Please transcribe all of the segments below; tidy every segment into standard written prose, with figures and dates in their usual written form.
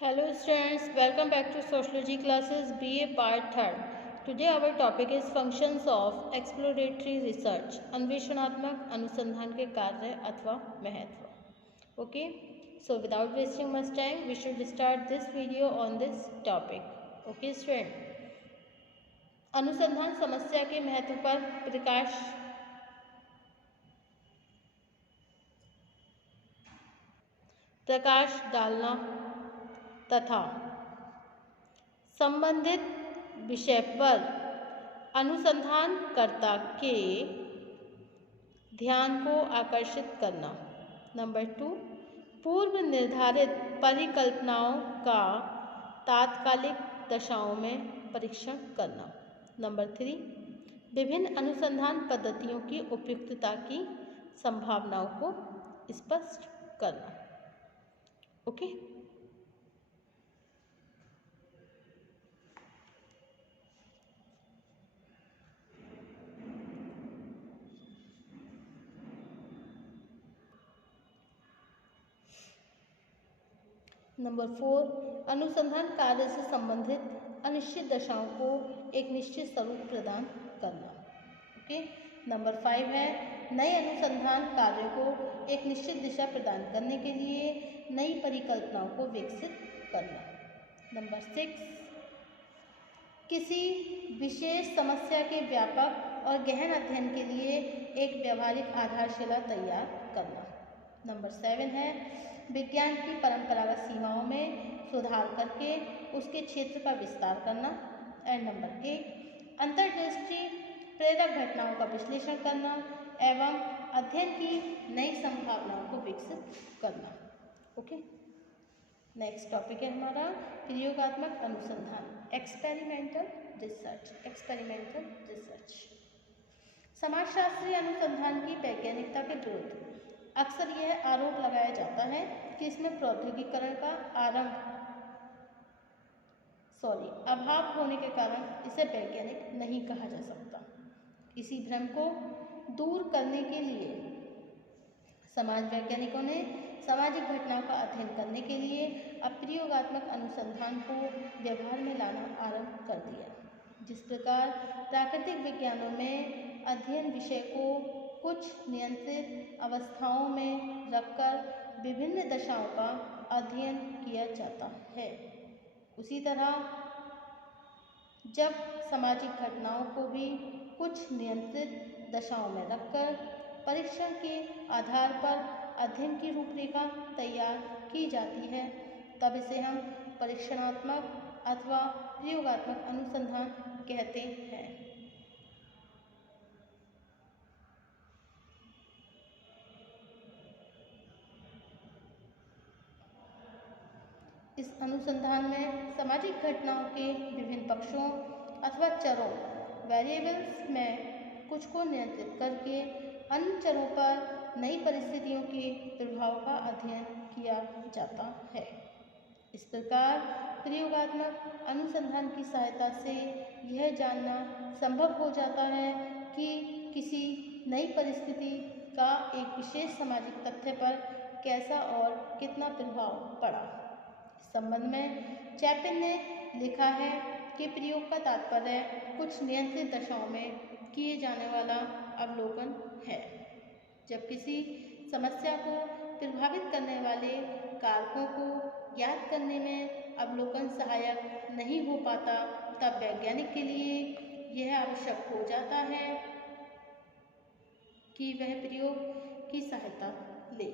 Hello students, welcome back to Sociology classes BA part 3rd. Today our topic is functions of exploratory research, अन्वेषणात्मक अनुसंधान के कार्य अथवा महत्व. Okay, so without wasting much time, we should start this video on this topic. Okay student, अनुसंधान समस्या के महत्व पर प्रकाश डालना तथा संबंधित विषय पर अनुसंधानकर्ता के ध्यान को आकर्षित करना. नंबर 2, पूर्व निर्धारित परिकल्पनाओं का तात्कालिक दशाओं में परीक्षण करना. नंबर 3, विभिन्न अनुसंधान पद्धतियों की उपयुक्तता की संभावनाओं को स्पष्ट करना. ओके नंबर 4, अनुसंधान कार्य से संबंधित अनिश्चित दशाओं को एक निश्चित स्वरूप प्रदान करना. ओके. नंबर 5 है नए अनुसंधान कार्य को एक निश्चित दिशा प्रदान करने के लिए नई परिकल्पनाओं को विकसित करना. नंबर 6, किसी विशेष समस्या के व्यापक और गहन अध्ययन के लिए एक व्यावहारिक आधारशिला तैयार करना. नंबर 7 है विज्ञान की परंपरागत सीमाओं में सुधार करके उसके क्षेत्र का विस्तार करना. एंड नंबर 8, अंतर्दृष्टि प्रेरक घटनाओं का विश्लेषण करना एवं अध्ययन की नई संभावनाओं को विकसित करना. ओके. नेक्स्ट टॉपिक है हमारा प्रयोगात्मक अनुसंधान, एक्सपेरिमेंटल रिसर्च. एक्सपेरिमेंटल रिसर्च समाजशास्त्रीय अनुसंधान की वैज्ञानिकता के विरुद्ध अक्सर यह आरोप लगाया जाता है कि इसमें प्रौद्योगिकीकरण का अभाव होने के कारण इसे वैज्ञानिक नहीं कहा जा सकता. इसी भ्रम को दूर करने के लिए समाज वैज्ञानिकों ने सामाजिक घटनाओं का अध्ययन करने के लिए अब प्रयोगात्मक अनुसंधान को व्यवहार में लाना आरंभ कर दिया. जिस प्रकार प्राकृतिक विज्ञानों में अध्ययन विषय को कुछ नियंत्रित अवस्थाओं में रखकर विभिन्न दशाओं का अध्ययन किया जाता है, उसी तरह जब सामाजिक घटनाओं को भी कुछ नियंत्रित दशाओं में रखकर परीक्षण के आधार पर अध्ययन की रूपरेखा तैयार की जाती है, तब इसे हम परीक्षणात्मक अथवा प्रयोगात्मक अनुसंधान कहते हैं. इस अनुसंधान में सामाजिक घटनाओं के विभिन्न पक्षों अथवा चरों वेरिएबल्स में कुछ को नियंत्रित करके अन्य चरों पर नई परिस्थितियों के प्रभाव का अध्ययन किया जाता है. इस प्रकार प्रयोगात्मक अनुसंधान की सहायता से यह जानना संभव हो जाता है कि किसी नई परिस्थिति का एक विशेष सामाजिक तथ्य पर कैसा और कितना प्रभाव पड़ा. इस संबंध में चैपिन ने लिखा है कि प्रयोग का तात्पर्य कुछ नियंत्रित दशाओं में किए जाने वाला अवलोकन है. जब किसी समस्या को प्रभावित करने वाले कारकों को ज्ञात करने में अवलोकन सहायक नहीं हो पाता, तब वैज्ञानिक के लिए यह आवश्यक हो जाता है कि वह प्रयोग की सहायता ले.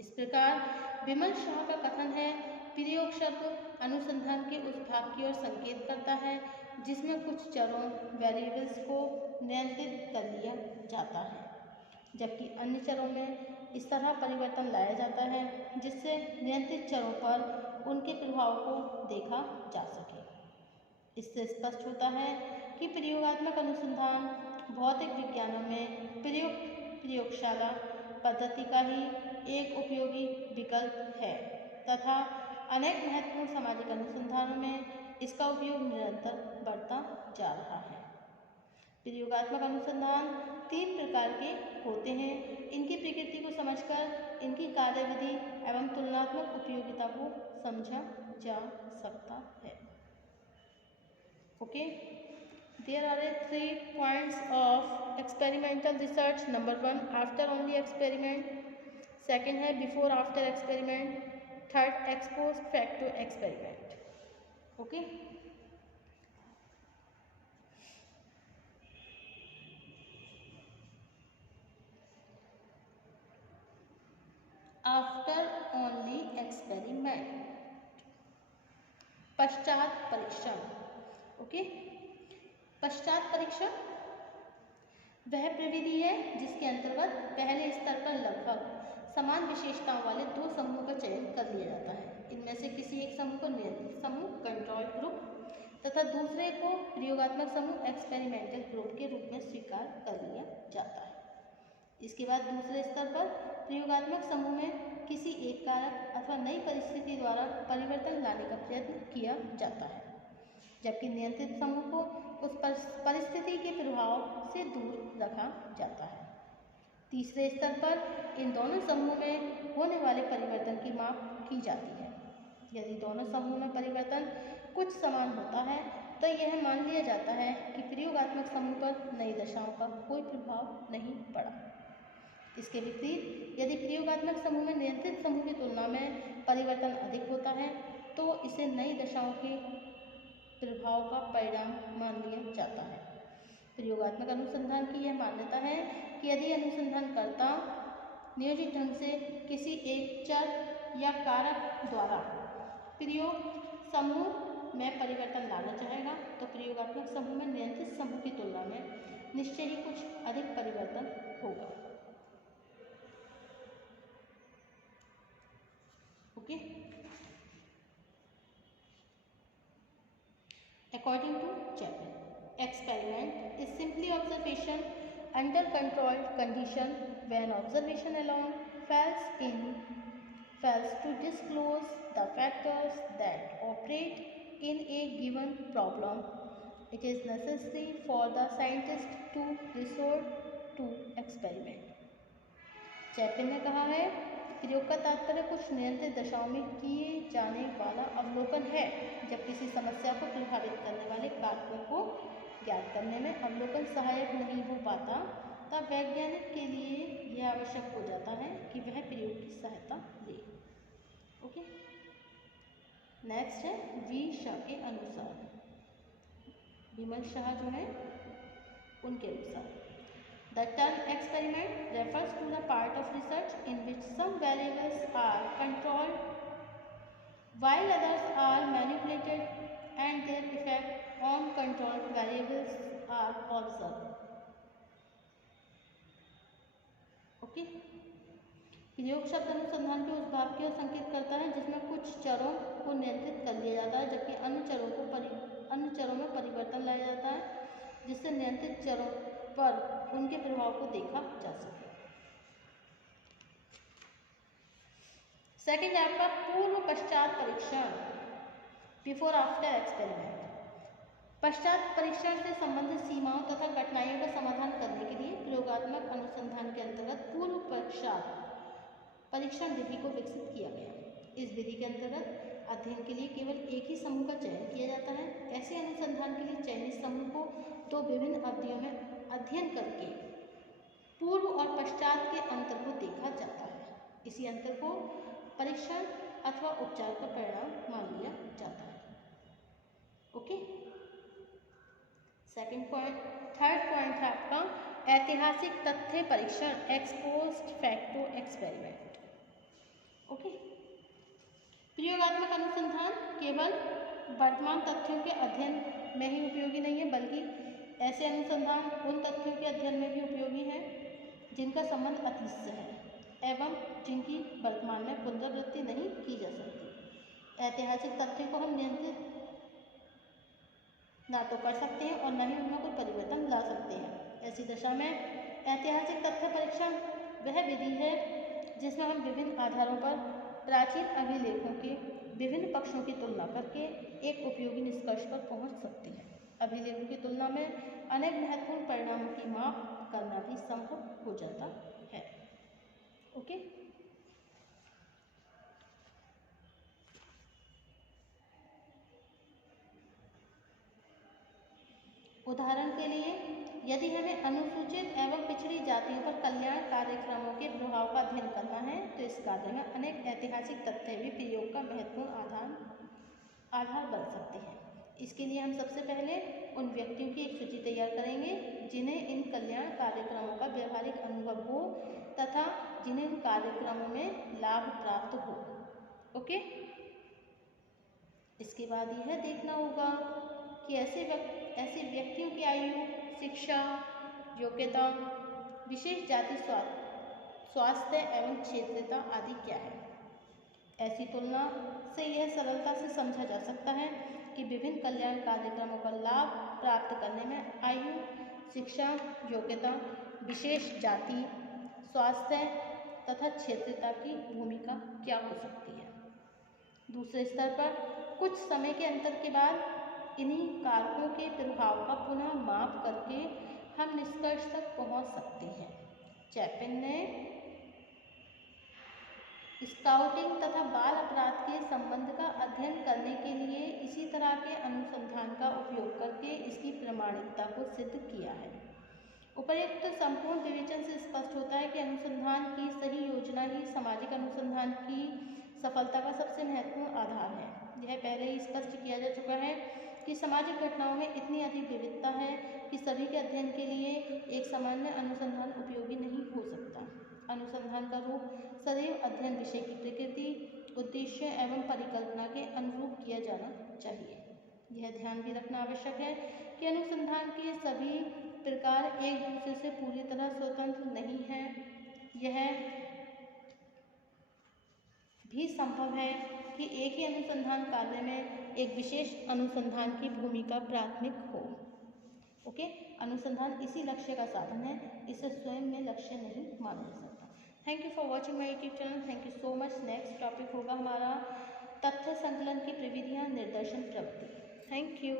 इस प्रकार विमल शाह का कथन है, प्रयोग शब्द अनुसंधान के उस भाग की ओर संकेत करता है जिसमें कुछ चरों वेरिएबल्स को नियंत्रित कर लिया जाता है, जबकि अन्य चरों में इस तरह परिवर्तन लाया जाता है जिससे नियंत्रित चरों पर उनके प्रभाव को देखा जा सके. इससे स्पष्ट होता है कि प्रयोगात्मक अनुसंधान भौतिक विज्ञानों में प्रयोगशाला पद्धति का ही एक उपयोगी विकल्प है तथा अनेक महत्वपूर्ण सामाजिक अनुसंधानों में इसका उपयोग निरंतर बढ़ता जा रहा है. प्रयोगात्मक अनुसंधान 3 प्रकार के होते हैं. इनकी प्रकृति को समझकर इनकी कार्यविधि एवं तुलनात्मक उपयोगिता को समझा जा सकता है। Okay, there are 3 points of experimental research. Number 1, after only experiment. Second है before after experiment. Third, ex post facto experiment. Okay, after only experiment, पश्चात परीक्षण. ओके, पश्चात परीक्षण वह प्रविधि है जिसके अंतर्गत पहले स्तर पर लगभग समान विशेषताओं वाले 2 समूहों का चयन कर लिया जाता है. इनमें से किसी एक समूह को नियंत्रित समूह कंट्रोल ग्रुप तथा दूसरे को प्रयोगात्मक समूह एक्सपेरिमेंटल ग्रुप के रूप में स्वीकार कर लिया जाता है. इसके बाद दूसरे स्तर पर प्रयोगात्मक समूह में किसी एक कारक अथवा नई परिस्थिति द्वारा परिवर्तन लाने का प्रयत्न किया जाता है, जबकि नियंत्रित समूह को उस परिस्थिति के प्रभाव से दूर रखा जाता है. तीसरे स्तर पर इन दोनों समूह में होने वाले परिवर्तन की माप की जाती है. यदि दोनों समूह में परिवर्तन कुछ समान होता है तो यह मान लिया जाता है कि प्रयोगात्मक समूह पर नई दशाओं का कोई प्रभाव नहीं पड़ा. इसके विपरीत यदि प्रयोगात्मक समूह में नियंत्रित समूह की तुलना में परिवर्तन अधिक होता है तो इसे नई दशाओं के प्रभाव का परिणाम मान लिया जाता है. प्रयोगात्मक अनुसंधान की यह मान्यता है कि यदि अनुसंधानकर्ता नियोजित ढंग से किसी एक चर या कारक द्वारा प्रयोग समूह में परिवर्तन लाना चाहेगा तो प्रयोगात्मक समूह में नियंत्रित समूह की तुलना में निश्चय ही कुछ अधिक परिवर्तन होगा. Okay, according to Chapman, experiment is simply observation under controlled condition when observation alone fails to disclose the factors that operate in a given problem. It is necessary for the scientist to resort to experiment. चैपन ने कहा है, प्रयोग का तात्पर्य कुछ नियंत्रित दशाओं में किए जाने वाला अवलोकन है. जब किसी समस्या को प्रभावित करने वाले कारकों को ज्ञात करने में अवलोकन सहायक नहीं हो पाता तब वैज्ञानिक के लिए यह आवश्यक हो जाता है कि वह प्रयोग की सहायता ले. ओके, नेक्स्ट है वी शाह के अनुसार, विमल शाह जो है उनके अनुसार, the term experiment refers to the part of research in which some variables are controlled while others are manipulated and their effect on controlled variables are observed. Okay, प्रयोग शब्द अनुसंधान के उस भाग की ओर संकेत करता है जिसमें कुछ चरों को नियंत्रित कर लिया जाता है जबकि अन्य चरों में परिवर्तन लाया जाता है जिससे नियंत्रित चरों पर उनके प्रभाव को देखा जा सके. सेकेंड है आपका पूर्व पश्चात परीक्षण, बिफोर आफ्टर एक्सपेरिमेंट. पश्चात परीक्षण से संबंधित सीमाओं तथा कठिनाइयों का समाधान करने के लिए प्रयोगात्मक अनुसंधान के अंतर्गत पूर्व पश्चात परीक्षण विधि को विकसित किया गया. इस विधि के अंतर्गत अध्ययन के लिए केवल एक ही समूह का चयन किया जाता है. ऐसे अनुसंधान के लिए चयनित समूह को 2 विभिन्न अवधियों में अध्ययन करके पूर्व और पश्चात के अंतर को देखा जाता है. इसी अंतर को परीक्षण अथवा उपचार का परिणाम मान लिया जाता है. Okay, second point. Third point है आपका ऐतिहासिक तथ्य परीक्षण, x post facto experiment. Okay, प्रयोगात्मक अनुसंधान केवल वर्तमान तथ्यों के अध्ययन में ही उपयोगी नहीं है बल्कि ऐसे अनुसंधान उन तथ्यों के अध्ययन में भी उपयोगी हैं जिनका संबंध अतीत से है एवं जिनकी वर्तमान में पुनरावृत्ति नहीं की जा सकती. ऐतिहासिक तथ्यों को हम नियंत्रित ना तो कर सकते हैं और न ही उनमें कोई परिवर्तन ला सकते हैं. ऐसी दशा में ऐतिहासिक तथ्य परीक्षण वह विधि है जिसमें हम विभिन्न आधारों पर प्राचीन अभिलेखों के विभिन्न पक्षों की तुलना करके एक उपयोगी निष्कर्ष पर पहुंच सकते हैं. अभिलेखों की तुलना में अनेक महत्वपूर्ण परिणामों की माप करना भी संभव हो जाता है. ओके, उदाहरण के लिए, यदि हमें अनुसूचित एवं पिछड़ी जातियों पर कल्याण कार्यक्रमों के प्रभाव का अध्ययन करना है तो इस कार्य में अनेक ऐतिहासिक तथ्य भी प्रयोग का महत्वपूर्ण आधार बन सकते हैं। इसके लिए हम सबसे पहले उन व्यक्तियों की एक सूची तैयार करेंगे जिन्हें इन कल्याण कार्यक्रमों का व्यवहारिक अनुभव हो तथा जिन्हें इन कार्यक्रमों में लाभ प्राप्त हो। ओके, इसके बाद यह देखना होगा कि ऐसे व्यक्तियों की आयु, शिक्षा, योग्यता, विशेष जाति, स्वास्थ्य एवं क्षेत्रता आदि क्या है। ऐसी तुलना से यह सरलता से समझा जा सकता है कि विभिन्न कल्याण कार्यक्रमों का लाभ प्राप्त करने में आयु, शिक्षा, योग्यता, विशेष जाति, स्वास्थ्य तथा क्षेत्रता की भूमिका क्या हो सकती है। दूसरे स्तर पर कुछ समय के अंतर के बाद इन्हीं कारकों के प्रभाव का पुनः माप करके हम निष्कर्ष तक पहुंच सकते हैं। चैपिन ने स्काउटिंग तथा बाल अपराध के संबंध का अध्ययन करने के लिए इसी तरह के अनुसंधान का उपयोग करके इसकी प्रामाणिकता को सिद्ध किया है। उपर्युक्त संपूर्ण विवेचन से स्पष्ट होता है कि अनुसंधान की सही योजना ही सामाजिक अनुसंधान की सफलता का सबसे महत्वपूर्ण आधार है। यह पहले ही स्पष्ट किया जा चुका है कि सामाजिक घटनाओं में इतनी अधिक विविधता है कि सभी के अध्ययन के लिए एक सामान्य अनुसंधान उपयोगी नहीं हो सकता। अनुसंधान का रूप सदैव अध्ययन विषय की प्रकृति, उद्देश्य एवं परिकल्पना के अनुरूप किया जाना चाहिए। यह ध्यान भी रखना आवश्यक है कि अनुसंधान के सभी प्रकार एक दूसरे से पूरी तरह स्वतंत्र नहीं है। यह भी संभव है कि एक ही अनुसंधान कार्य में एक विशेष अनुसंधान की भूमिका प्राथमिक हो। ओके, अनुसंधान इसी लक्ष्य का साधन है, इसे स्वयं में लक्ष्य नहीं माना जा सकता। Thank you for watching my YouTube channel. Thank you so much. Next topic होगा हमारा तथ्य संकलन की प्रविधियां, निर्देशन प्रवृत्ति। Thank you.